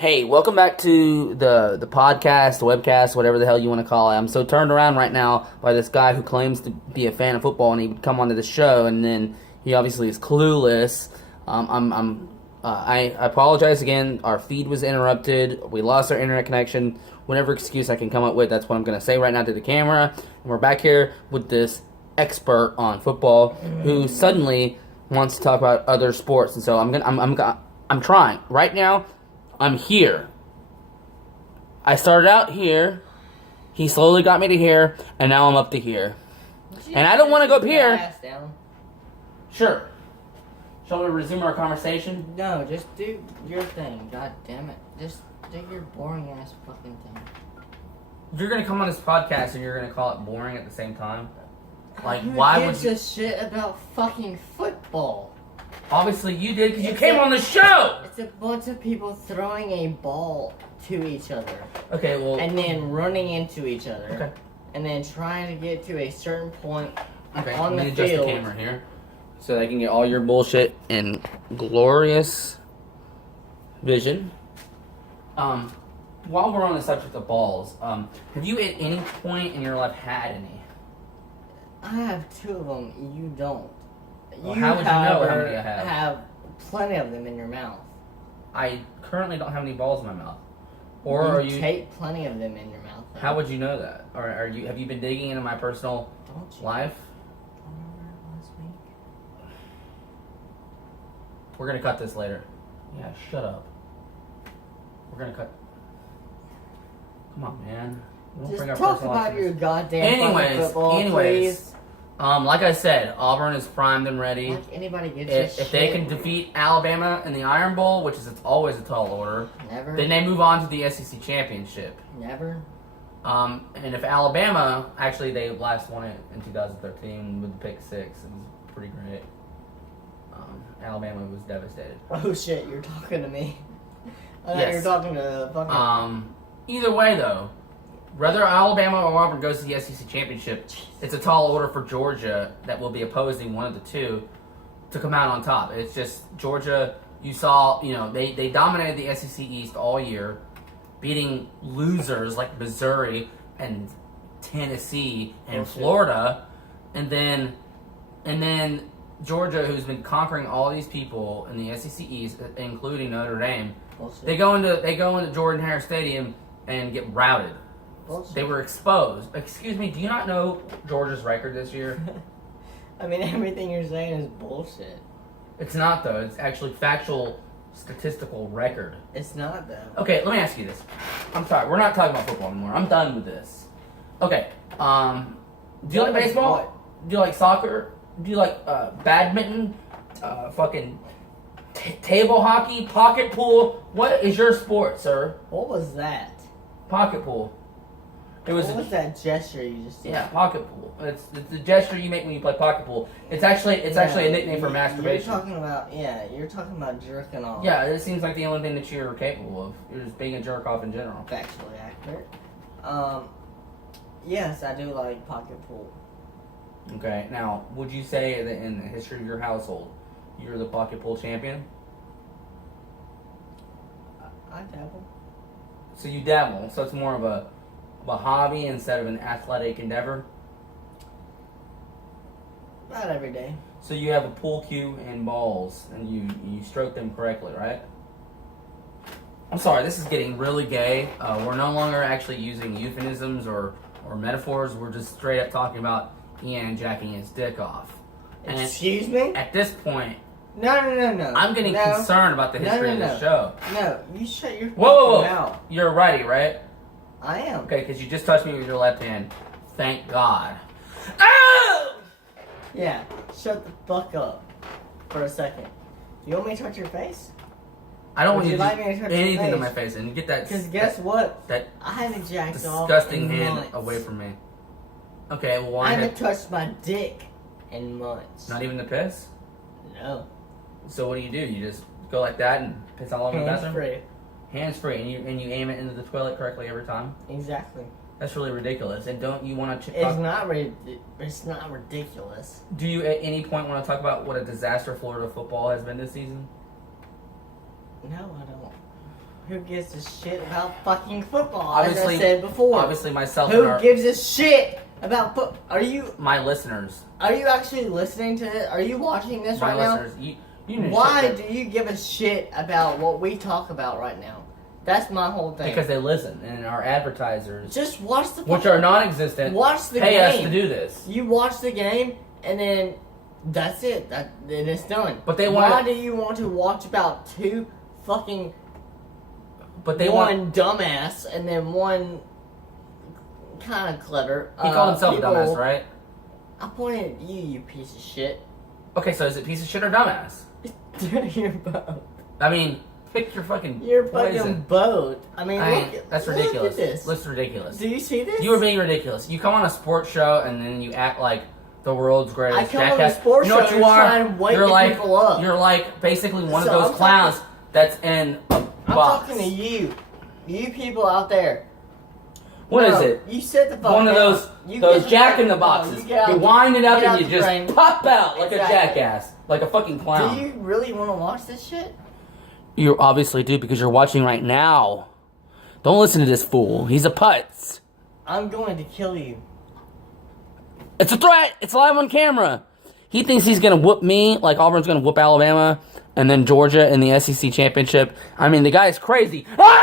Hey, welcome back to the podcast, the webcast, whatever the hell you want to call it. I'm so turned around right now by this guy who claims to be a fan of football, and he would come onto the show, and then he obviously is clueless. I apologize again. Our feed was interrupted. We lost our internet connection. Whatever excuse I can come up with, that's what I'm going to say right now to the camera. And we're back here with this expert on football who suddenly wants to talk about other sports, and so I'm trying right now. I'm here. I started out here. He slowly got me to here, and now I'm up to here. And I don't want to go up here. Sure. Shall we resume our conversation? No, just do your thing. God damn it. Just do your boring ass fucking thing. You're going to come on this podcast and you're going to call it boring at the same time? Like, Who why would gives you... a shit about fucking football? Obviously you did because you came on the show! It's a bunch of people throwing a ball to each other. Okay, well... And then running into each other. Okay. And then trying to get to a certain point Okay, on let me the adjust field. the camera here so that I can get all your bullshit in glorious vision. While we're on the subject of balls, have you at any point in your life had any? I have two of them. You don't. Well, how would you know how many I have? Have plenty of them in your mouth. I currently don't have any balls in my mouth. Or are you... take plenty of them in your mouth. How would you know that? Or have you been digging into my personal life? Last week? We're gonna cut this later. Yeah, shut up. We're gonna cut... Come on, man. We don't Just bring our talk personal about life into your this. goddamn fucking football, please. Like I said, Auburn is primed and ready. Like anybody gets If they can defeat Alabama in the Iron Bowl, which is always a tall order, Never. then they move on to the SEC championship. Never. And if Alabama, actually they last won it in 2013 with the pick six. It was pretty great. Alabama was devastated. Oh shit, you're talking to me. I thought Yes. you were talking to fucking... Either way though, whether Alabama or Auburn goes to the SEC championship, it's a tall order for Georgia that will be opposing one of the two to come out on top. It's just Georgia, you saw, they dominated the SEC East all year, beating losers like Missouri and Tennessee and Florida, and then Georgia, who's been conquering all these people in the SEC East, including Notre Dame, Bullshit. they go into Jordan Hare Stadium and get routed. Bullshit. They were exposed. Excuse me, do you not know Georgia's record this year? I mean, everything you're saying is bullshit. It's not, though. It's actually factual, statistical record. It's not, though. Okay, let me ask you this. I'm sorry, we're not talking about football anymore. I'm done with this. Okay, do you like baseball? What? Do you like soccer? Do you like badminton? Fucking table hockey? Pocket pool? What is your sport, sir? What was that? Pocket pool. It was What was that gesture you just did? Yeah, pocket pool. It's the gesture you make when you play pocket pool. It's actually a nickname for masturbation. You're talking about jerking off. Yeah, it seems like the only thing that you're capable of. You're just being a jerk off in general. Factually accurate. Yes, I do like pocket pool. Okay, now, would you say that in the history of your household, you're the pocket pool champion? I dabble. So you dabble, so it's more of a hobby instead of an athletic endeavor? Not every day. So you have a pool cue and balls, and you stroke them correctly, right? I'm sorry, this is getting really gay. We're no longer actually using euphemisms or metaphors. We're just straight up talking about Ian jacking his dick off. And Excuse me? at this point, No. I'm getting concerned about the history of this show. No, you shut your Whoa. mouth. You're a righty, right? I am. Okay, because you just touched me with your left hand. Thank God. Oh! Yeah, shut the fuck up for a second. You want me to touch your face? I don't Would want you you to like do me to touch your anything to face? my face and get that. Because guess what? That I haven't jacked off disgusting in hand months. away from me. Okay, well, I why? haven't touched my dick in months. Not even the piss? No. So what do? You just go like that and piss all over the Hands bathroom? free. Hands free, and you aim it into the toilet correctly every time? Exactly. That's really ridiculous. And don't you want to... It's not ridiculous. Do you at any point want to talk about what a disaster Florida football has been this season? No, I don't. Who gives a shit about fucking football? Obviously, as I said before. Obviously, myself Who and gives a shit about football? my listeners. Are you actually listening to it? Are you watching this My right listeners. You need to Why shut do you give a shit about what we talk about right now? That's my whole thing. Because they listen, and our advertisers, just watch the which are non-existent, watch the pay game. us to do this. You watch the game, and then that's it. Then it's done. But they want. Why do you want to watch about two fucking? But they one dumbass and then one kind of clever. He called himself a people- dumbass, right? I pointed at you, you piece of shit. Okay, so is it piece of shit or dumbass? You're both. I mean, pick your fucking. You're poison. fucking both. I mean, That's look ridiculous. at this. That's ridiculous. Do you see this? You are being ridiculous. You come on a sports show and then you act like the world's greatest I come on a jackass. sports You know what show you and are? try and wake You're the like people up. you're like basically one So of those I'm clowns talking- that's in a I'm box. talking to you. You people out there. What is No, it? You sit the fuck One of down. those You those get jack the- in the no, boxes. get out You the- wind it up get and out you the just frame. pop out like Exactly. a jackass, like a fucking clown. Do you really want to watch this shit? You obviously do because you're watching right now. Don't listen to this fool. He's a putz. I'm going to kill you. It's a threat. It's live on camera. He thinks he's going to whoop me like Auburn's going to whoop Alabama and then Georgia in the SEC championship. I mean, the guy's crazy. Ah!